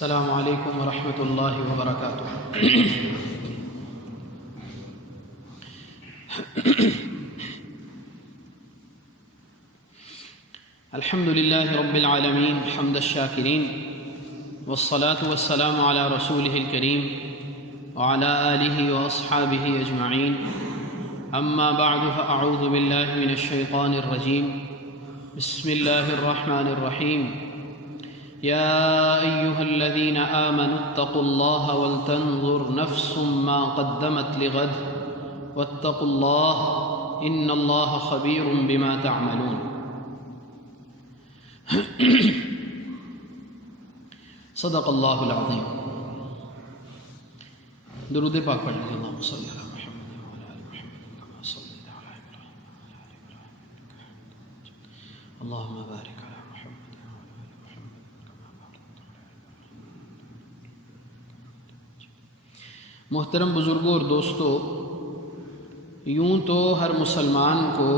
السلام علیکم ورحمۃ اللہ وبرکاتہ۔ الحمد للہ رب العالمین حمد الشاکرین والصلاة والسلام علی رسولہ الکریم وعلی آلہ واصحابہ اجمعین، اما بعد فاعوذ باللہ من الشیطان الرجیم، بسم اللہ الرحمن الرحیم۔ يا أيها الذين آمنوا اتقوا الله ولتنظر نفس ما قدمت لغد واتقوا الله إن الله خبير بما تعملون۔ صدق اللہ العظیم۔ درود پاک پڑھ لیجیے۔ اللهم صل على محمد وعلى آل محمد كما صليت على إبراهيم وعلى آل إبراهيم، اللهم بارك محترم بزرگوں اور دوستو، یوں تو ہر مسلمان کو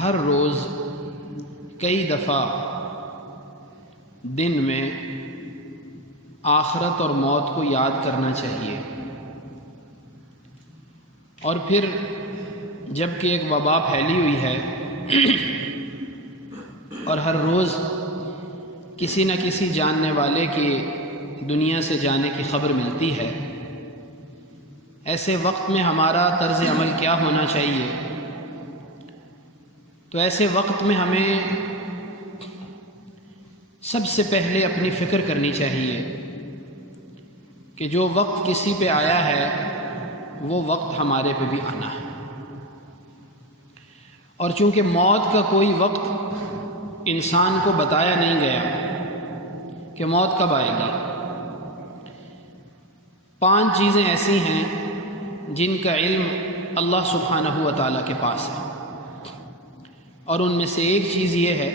ہر روز کئی دفعہ دن میں آخرت اور موت کو یاد کرنا چاہیے، اور پھر جب کہ ایک وبا پھیلی ہوئی ہے اور ہر روز کسی نہ کسی جاننے والے کی دنیا سے جانے کی خبر ملتی ہے، ایسے وقت میں ہمارا طرز عمل کیا ہونا چاہیے؟ تو ایسے وقت میں ہمیں سب سے پہلے اپنی فکر کرنی چاہیے کہ جو وقت کسی پہ آیا ہے وہ وقت ہمارے پہ بھی آنا ہے، اور چونکہ موت کا کوئی وقت انسان کو بتایا نہیں گیا کہ موت کب آئے گی، 5 چیزیں ایسی ہیں جن کا علم اللہ سبحانہ و تعالیٰ کے پاس ہے، اور ان میں سے ایک چیز یہ ہے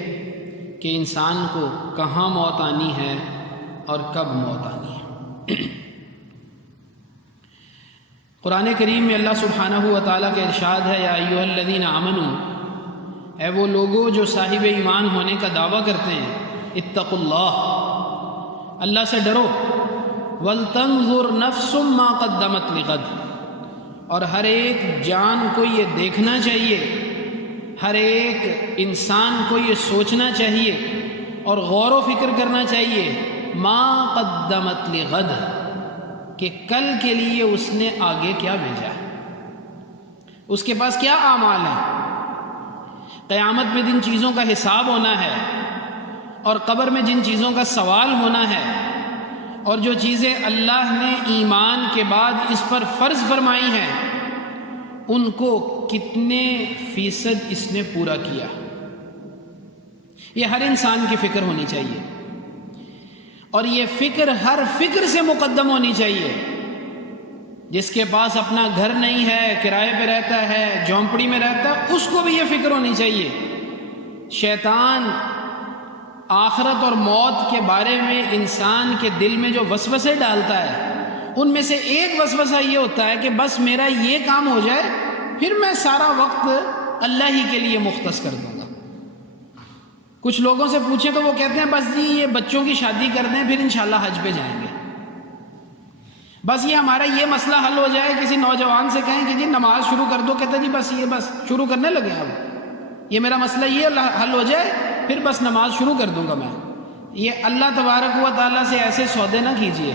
کہ انسان کو کہاں موت آنی ہے اور کب موت آنی ہے۔ قرآن کریم میں اللہ سبحانہ و تعالیٰ کا ارشاد ہے، یا ایھا الذین آمنوا، اے وہ لوگوں جو صاحب ایمان ہونے کا دعویٰ کرتے ہیں، اتقوا اللہ، اللہ سے ڈرو، ولتنظر نفس ما قدمت لغد، اور ہر ایک جان کو یہ دیکھنا چاہیے، ہر ایک انسان کو یہ سوچنا چاہیے اور غور و فکر کرنا چاہیے، ما قدمت لغد، کہ کل کے لیے اس نے آگے کیا بھیجا ہے، اس کے پاس کیا اعمال ہیں۔ قیامت میں جن چیزوں کا حساب ہونا ہے اور قبر میں جن چیزوں کا سوال ہونا ہے، اور جو چیزیں اللہ نے ایمان کے بعد اس پر فرض فرمائی ہیں، ان کو کتنے فیصد اس نے پورا کیا، یہ ہر انسان کی فکر ہونی چاہیے، اور یہ فکر ہر فکر سے مقدم ہونی چاہیے۔ جس کے پاس اپنا گھر نہیں ہے، کرائے پہ رہتا ہے، جھونپڑی میں رہتا ہے، اس کو بھی یہ فکر ہونی چاہیے۔ شیطان آخرت اور موت کے بارے میں انسان کے دل میں جو وسوسے ڈالتا ہے، ان میں سے ایک وسوسہ یہ ہوتا ہے کہ بس میرا یہ کام ہو جائے، پھر میں سارا وقت اللہ ہی کے لیے مختص کر دوں گا۔ کچھ لوگوں سے پوچھیں تو وہ کہتے ہیں بس جی یہ بچوں کی شادی کر دیں، پھر انشاءاللہ حج پہ جائیں گے، بس یہ ہمارا یہ مسئلہ حل ہو جائے۔ کسی نوجوان سے کہیں کہ جی نماز شروع کر دو، کہتے ہیں جی بس یہ بس شروع کرنے لگے، اب یہ میرا مسئلہ یہ حل ہو جائے، پھر بس نماز شروع کر دوں گا میں۔ یہ اللہ تبارک و تعالیٰ سے ایسے سودے نہ کیجیے۔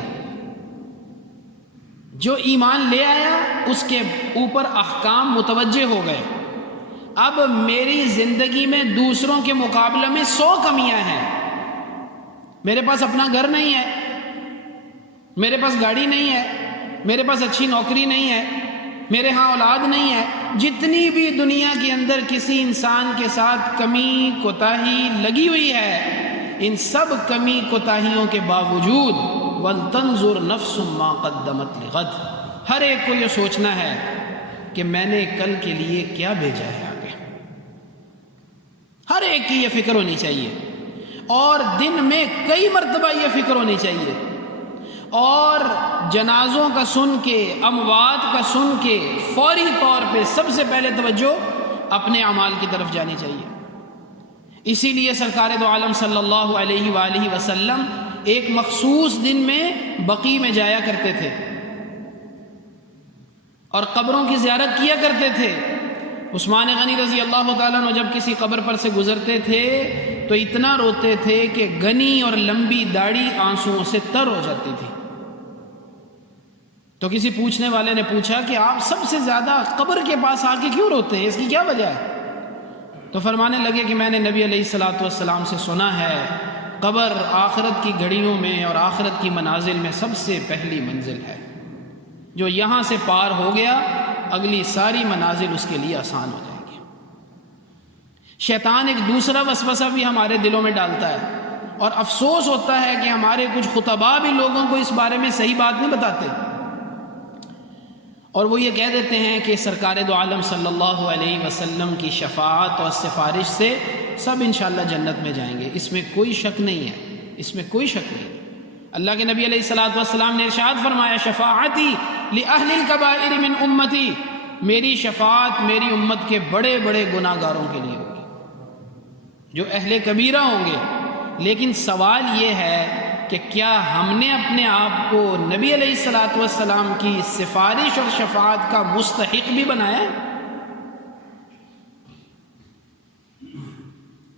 جو ایمان لے آیا اس کے اوپر احکام متوجہ ہو گئے، اب میری زندگی میں دوسروں کے مقابلے میں 100 کمیاں ہیں۔ میرے پاس اپنا گھر نہیں ہے، میرے پاس گاڑی نہیں ہے، میرے پاس اچھی نوکری نہیں ہے، میرے ہاں اولاد نہیں ہے، جتنی بھی دنیا کے اندر کسی انسان کے ساتھ کمی کوتاہی لگی ہوئی ہے، ان سب کمی کوتاہیوں کے باوجود وَلْتَنْظُرْ نَفْسٌ مَا قَدَّمَتْ لِغَدٍ، ہر ایک کو یہ سوچنا ہے کہ میں نے کل کے لیے کیا بھیجا ہے آگے۔ ہر ایک کی یہ فکر ہونی چاہیے، اور دن میں کئی مرتبہ یہ فکر ہونی چاہیے، اور جنازوں کا سن کے، اموات کا سن کے فوری طور پہ سب سے پہلے توجہ اپنے اعمال کی طرف جانی چاہیے۔ اسی لیے سرکار دو عالم صلی اللہ علیہ وآلہ وسلم ایک مخصوص دن میں بقیع میں جایا کرتے تھے اور قبروں کی زیارت کیا کرتے تھے۔ عثمان غنی رضی اللہ تعالیٰ عنہ جب کسی قبر پر سے گزرتے تھے تو اتنا روتے تھے کہ گھنی اور لمبی داڑھی آنسوؤں سے تر ہو جاتی تھی۔ تو کسی پوچھنے والے نے پوچھا کہ آپ سب سے زیادہ قبر کے پاس آ کے کیوں روتے ہیں، اس کی کیا وجہ ہے؟ تو فرمانے لگے کہ میں نے نبی علیہ الصلوۃ والسلام سے سنا ہے قبر آخرت کی گھڑیوں میں اور آخرت کی منازل میں سب سے پہلی منزل ہے، جو یہاں سے پار ہو گیا اگلی ساری منازل اس کے لیے آسان ہو جائیں گی۔ شیطان ایک دوسرا وسوسہ بھی ہمارے دلوں میں ڈالتا ہے، اور افسوس ہوتا ہے کہ ہمارے کچھ خطباء بھی لوگوں کو اس بارے میں صحیح بات نہیں بتاتے، اور وہ یہ کہہ دیتے ہیں کہ سرکار دو عالم صلی اللہ علیہ وسلم کی شفاعت اور سفارش سے سب انشاءاللہ جنت میں جائیں گے۔ اس میں کوئی شک نہیں ہے، اس میں کوئی شک نہیں۔ اللہ کے نبی علیہ الصلوۃ والسلام نے ارشاد فرمایا شفاعتی لأہل الکبائر من امتی، میری شفاعت میری امت کے بڑے بڑے گناہ گاروں کے لیے ہوگی جو اہل کبیرہ ہوں گے۔ لیکن سوال یہ ہے کہ کیا ہم نے اپنے آپ کو نبی علیہ الصلوۃ والسلام کی سفارش اور شفاعت کا مستحق بھی بنایا ہے؟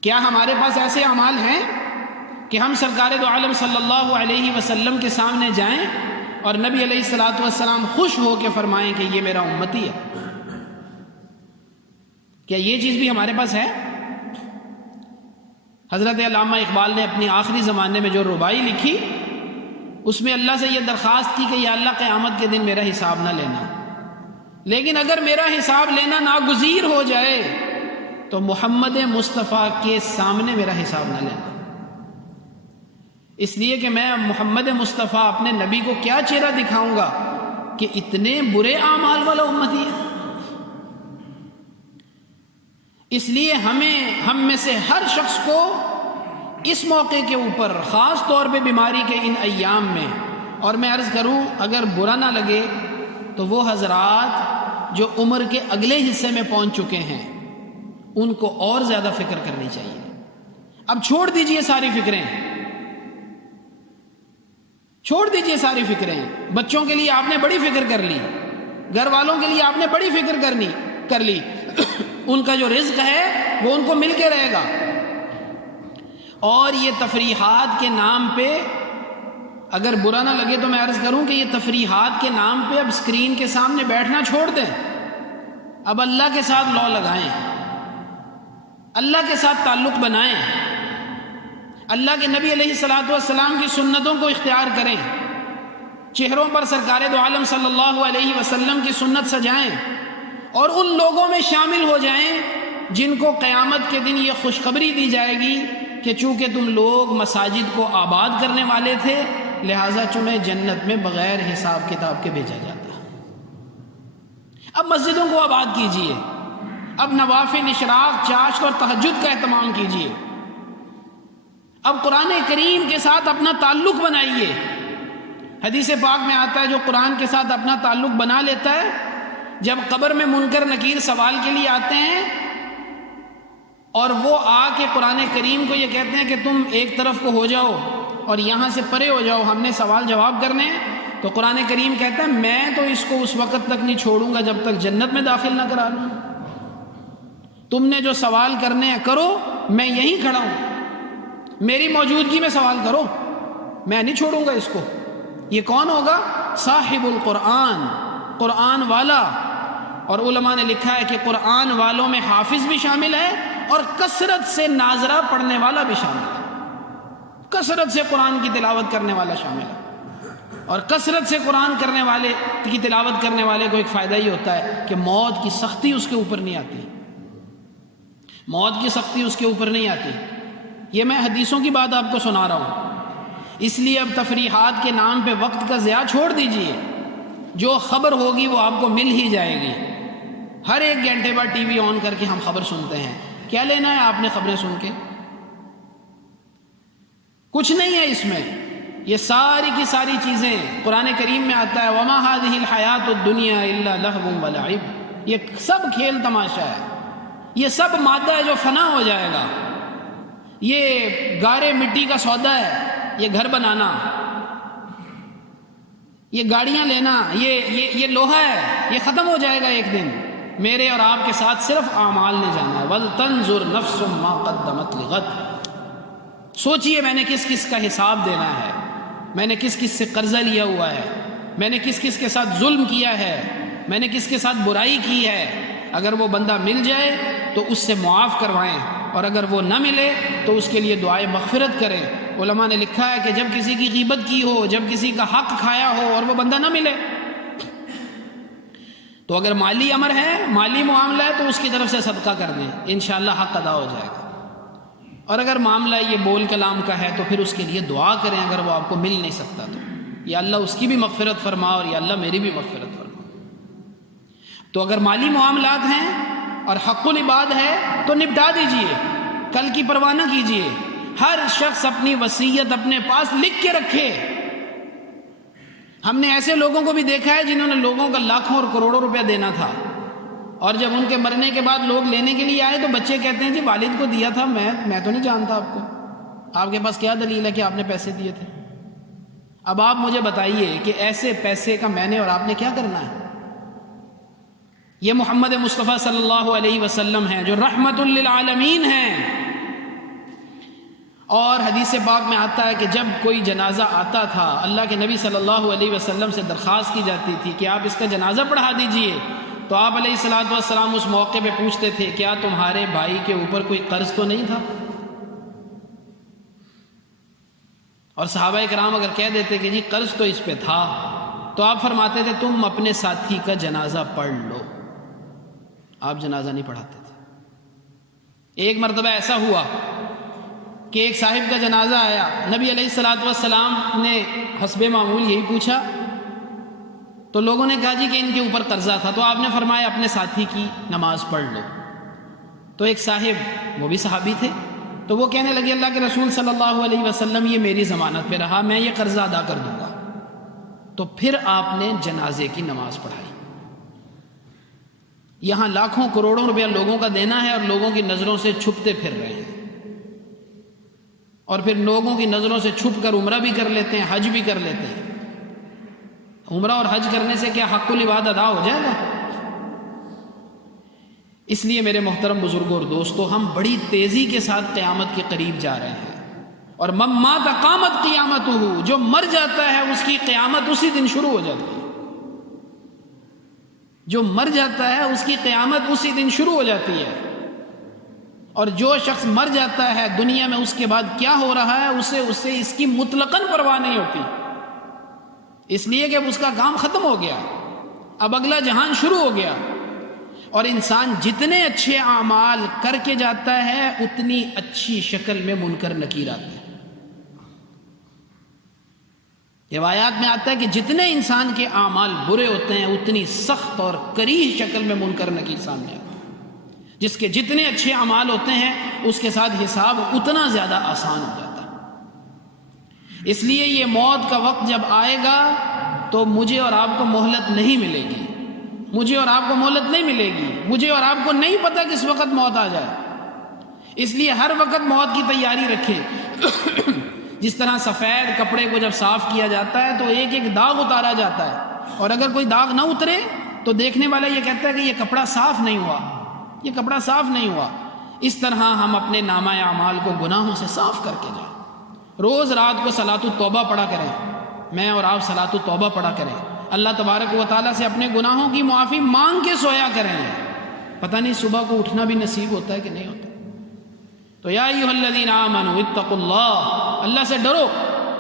کیا ہمارے پاس ایسے اعمال ہیں کہ ہم سرکار دو عالم صلی اللہ علیہ وسلم کے سامنے جائیں اور نبی علیہ الصلوۃ والسلام خوش ہو کے فرمائیں کہ یہ میرا امتی ہے؟ کیا یہ چیز بھی ہمارے پاس ہے؟ حضرت علامہ اقبال نے اپنی آخری زمانے میں جو ربائی لکھی اس میں اللہ سے یہ درخواست کی کہ یا اللہ قیامت کے دن میرا حساب نہ لینا، لیکن اگر میرا حساب لینا ناگزیر ہو جائے تو محمد مصطفیٰ کے سامنے میرا حساب نہ لینا، اس لیے کہ میں محمد مصطفیٰ اپنے نبی کو کیا چہرہ دکھاؤں گا کہ اتنے برے اعمال والا امتی ہے۔ اس لیے ہم میں سے ہر شخص کو اس موقع کے اوپر خاص طور پہ بیماری کے ان ایام میں، اور میں عرض کروں اگر برا نہ لگے تو وہ حضرات جو عمر کے اگلے حصے میں پہنچ چکے ہیں ان کو اور زیادہ فکر کرنی چاہیے۔ اب چھوڑ دیجئے ساری فکریں، چھوڑ دیجئے ساری فکریں۔ بچوں کے لیے آپ نے بڑی فکر کر لی، گھر والوں کے لیے آپ نے بڑی فکر کر لی، ان کا جو رزق ہے وہ ان کو مل کے رہے گا۔ اور یہ تفریحات کے نام پہ اگر برا نہ لگے تو میں عرض کروں کہ یہ تفریحات کے نام پہ اب اسکرین کے سامنے بیٹھنا چھوڑ دیں، اب اللہ کے ساتھ لو لگائیں، اللہ کے ساتھ تعلق بنائیں، اللہ کے نبی علیہ الصلوۃ والسلام کی سنتوں کو اختیار کریں، چہروں پر سرکار دو عالم صلی اللہ علیہ وسلم کی سنت سجائیں، اور ان لوگوں میں شامل ہو جائیں جن کو قیامت کے دن یہ خوشخبری دی جائے گی کہ چونکہ تم لوگ مساجد کو آباد کرنے والے تھے لہٰذا تمہیں جنت میں بغیر حساب کتاب کے بھیجا جاتا۔ اب مسجدوں کو آباد کیجئے، اب نوافل، اشراق، چاشت اور تہجد کا اہتمام کیجئے، اب قرآن کریم کے ساتھ اپنا تعلق بنائیے۔ حدیث پاک میں آتا ہے جو قرآن کے ساتھ اپنا تعلق بنا لیتا ہے، جب قبر میں منکر نکیر سوال کے لیے آتے ہیں اور وہ آ کے قرآن کریم کو یہ کہتے ہیں کہ تم ایک طرف کو ہو جاؤ اور یہاں سے پرے ہو جاؤ، ہم نے سوال جواب کرنے ہیں، تو قرآن کریم کہتا ہے میں تو اس کو اس وقت تک نہیں چھوڑوں گا جب تک جنت میں داخل نہ کرا لوں۔ تم نے جو سوال کرنے ہیں کرو، میں یہیں کھڑا ہوں، میری موجودگی میں سوال کرو، میں نہیں چھوڑوں گا اس کو۔ یہ کون ہوگا؟ صاحب القرآن، قرآن والا۔ اور علماء نے لکھا ہے کہ قرآن والوں میں حافظ بھی شامل ہے اور کثرت سے ناظرہ پڑھنے والا بھی شامل ہے، کثرت سے قرآن کی تلاوت کرنے والا شامل ہے۔ اور کثرت سے قرآن کرنے والے کی تلاوت کرنے والے کو ایک فائدہ یہ ہوتا ہے کہ موت کی سختی اس کے اوپر نہیں آتی، موت کی سختی اس کے اوپر نہیں آتی۔ یہ میں حدیثوں کی بات آپ کو سنا رہا ہوں، اس لیے اب تفریحات کے نام پہ وقت کا ضیاع چھوڑ دیجئے، جو خبر ہوگی وہ آپ کو مل ہی جائے گی۔ ہر ایک گھنٹے بعد ٹی وی آن کر کے ہم خبر سنتے ہیں، کیا لینا ہے آپ نے خبریں سن کے؟ کچھ نہیں ہے اس میں۔ یہ ساری کی ساری چیزیں قرآن کریم میں آتا ہے وَمَا هَذِهِ الْحَيَاةُ الدُّنْيَا إِلَّا لَهْوٌ وَلَعِبٌ، یہ سب کھیل تماشا ہے، یہ سب مادہ ہے جو فنا ہو جائے گا، یہ گارے مٹی کا سودا ہے، یہ گھر بنانا، یہ گاڑیاں لینا، یہ لوہا ہے، یہ ختم ہو جائے گا ایک دن. میرے اور آپ کے ساتھ صرف اعمال نے جانا ہے. وَلْتَنْظُرْ نَفْسٌ مَا قَدَّمَتْ لِغَدٍ. سوچئے میں نے کس کس کا حساب دینا ہے، میں نے کس کس سے قرضہ لیا ہوا ہے، میں نے کس کس کے ساتھ ظلم کیا ہے، میں نے کس کے ساتھ برائی کی ہے. اگر وہ بندہ مل جائے تو اس سے معاف کروائیں، اور اگر وہ نہ ملے تو اس کے لیے دعائے مغفرت کریں. علماء نے لکھا ہے کہ جب کسی کی غیبت کی ہو، جب کسی کا حق کھایا ہو اور وہ بندہ نہ ملے، تو اگر مالی امر ہے، مالی معاملہ ہے، تو اس کی طرف سے صدقہ کر دیں، انشاءاللہ حق ادا ہو جائے گا. اور اگر معاملہ یہ بول کلام کا ہے تو پھر اس کے لیے دعا کریں اگر وہ آپ کو مل نہیں سکتا تو، یا اللہ اس کی بھی مغفرت فرما اور یا اللہ میری بھی مغفرت فرما. تو اگر مالی معاملات ہیں اور حق العباد ہے تو نپٹا دیجئے، کل کی پرواہ نہ کیجئے. ہر شخص اپنی وصیت اپنے پاس لکھ کے رکھے. ہم نے ایسے لوگوں کو بھی دیکھا ہے جنہوں نے لوگوں کا لاکھوں اور کروڑوں روپیہ دینا تھا، اور جب ان کے مرنے کے بعد لوگ لینے کے لیے آئے تو بچے کہتے ہیں جی والد کو دیا تھا، میں تو نہیں جانتا آپ کو، آپ کے پاس کیا دلیل ہے کہ آپ نے پیسے دیے تھے؟ اب آپ مجھے بتائیے کہ ایسے پیسے کا میں نے اور آپ نے کیا کرنا ہے؟ یہ محمد مصطفیٰ صلی اللہ علیہ وسلم ہیں جو رحمت للعالمین ہیں. اور حدیث پاک میں آتا ہے کہ جب کوئی جنازہ آتا تھا، اللہ کے نبی صلی اللہ علیہ وسلم سے درخواست کی جاتی تھی کہ آپ اس کا جنازہ پڑھا دیجئے، تو آپ علیہ الصلوۃ والسلام اس موقع پہ پوچھتے تھے کیا تمہارے بھائی کے اوپر کوئی قرض تو نہیں تھا؟ اور صحابہ کرام اگر کہہ دیتے کہ جی قرض تو اس پہ تھا، تو آپ فرماتے تھے تم اپنے ساتھی کا جنازہ پڑھ لو. آپ جنازہ نہیں پڑھاتے تھے. ایک مرتبہ ایسا ہوا کہ ایک صاحب کا جنازہ آیا، نبی علیہ الصلوۃ والسلام نے حسب معمول یہی پوچھا، تو لوگوں نے کہا جی کہ ان کے اوپر قرضہ تھا، تو آپ نے فرمایا اپنے ساتھی کی نماز پڑھ لو. تو ایک صاحب، وہ بھی صحابی تھے، تو وہ کہنے لگے اللہ کے رسول صلی اللہ علیہ وسلم یہ میری ضمانت پہ رہا، میں یہ قرضہ ادا کر دوں گا. تو پھر آپ نے جنازے کی نماز پڑھائی. یہاں لاکھوں کروڑوں روپیہ لوگوں کا دینا ہے اور لوگوں کی نظروں سے چھپتے پھر رہے ہیں، اور پھر لوگوں کی نظروں سے چھپ کر عمرہ بھی کر لیتے ہیں، حج بھی کر لیتے ہیں. عمرہ اور حج کرنے سے کیا حق العباد ادا ہو جائے گا؟ اس لیے میرے محترم بزرگوں اور دوستو، ہم بڑی تیزی کے ساتھ قیامت کے قریب جا رہے ہیں. اور من مات قامت قیامتہ، جو مر جاتا ہے اس کی قیامت اسی دن شروع ہو جاتی ہے. جو مر جاتا ہے اس کی قیامت اسی دن شروع ہو جاتی ہے. اور جو شخص مر جاتا ہے دنیا میں اس کے بعد کیا ہو رہا ہے اسے اس کی مطلقاً پرواہ نہیں ہوتی، اس لیے کہ اب اس کا کام ختم ہو گیا، اب اگلا جہان شروع ہو گیا. اور انسان جتنے اچھے اعمال کر کے جاتا ہے اتنی اچھی شکل میں منکر نکیر آتے ہیں. روایات میں آتا ہے کہ جتنے انسان کے اعمال برے ہوتے ہیں اتنی سخت اور کریہ شکل میں منکر نکیر سامنے آتا ہے. جس کے جتنے اچھے اعمال ہوتے ہیں اس کے ساتھ حساب اتنا زیادہ آسان ہو جاتا ہے. اس لیے یہ موت کا وقت جب آئے گا تو مجھے اور آپ کو مہلت نہیں ملے گی، مجھے اور آپ کو مہلت نہیں ملے گی. مجھے اور آپ کو نہیں پتا کس وقت موت آ جائے، اس لیے ہر وقت موت کی تیاری رکھیں. جس طرح سفید کپڑے کو جب صاف کیا جاتا ہے تو ایک ایک داغ اتارا جاتا ہے، اور اگر کوئی داغ نہ اترے تو دیکھنے والا یہ کہتا ہے کہ یہ کپڑا صاف نہیں ہوا، یہ کپڑا صاف نہیں ہوا. اس طرح ہم اپنے نامہ اعمال کو گناہوں سے صاف کر کے جائیں. روز رات کو صلاۃ التوبہ پڑھا کریں، میں اور آپ صلاۃ التوبہ پڑھا کریں. اللہ تبارک و تعالیٰ سے اپنے گناہوں کی معافی مانگ کے سویا کریں. پتہ نہیں صبح کو اٹھنا بھی نصیب ہوتا ہے کہ نہیں ہوتا. تو یا ایھا الذین آمنوا اتقوا اللہ، اللہ سے ڈرو.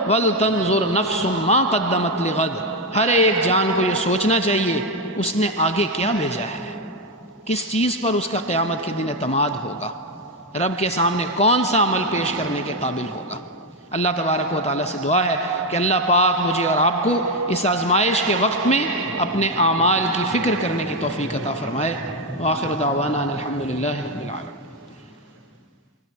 ولتنظر نفس ما قدمت لغد، ہر ایک جان کو یہ سوچنا چاہیے اس نے آگے کیا بھیجا ہے، کس چیز پر اس کا قیامت کے دن اعتماد ہوگا، رب کے سامنے کون سا عمل پیش کرنے کے قابل ہوگا. اللہ تبارک و تعالیٰ سے دعا ہے کہ اللہ پاک مجھے اور آپ کو اس آزمائش کے وقت میں اپنے اعمال کی فکر کرنے کی توفیق عطا فرمائے. وآخر دعوانا الحمد للہ.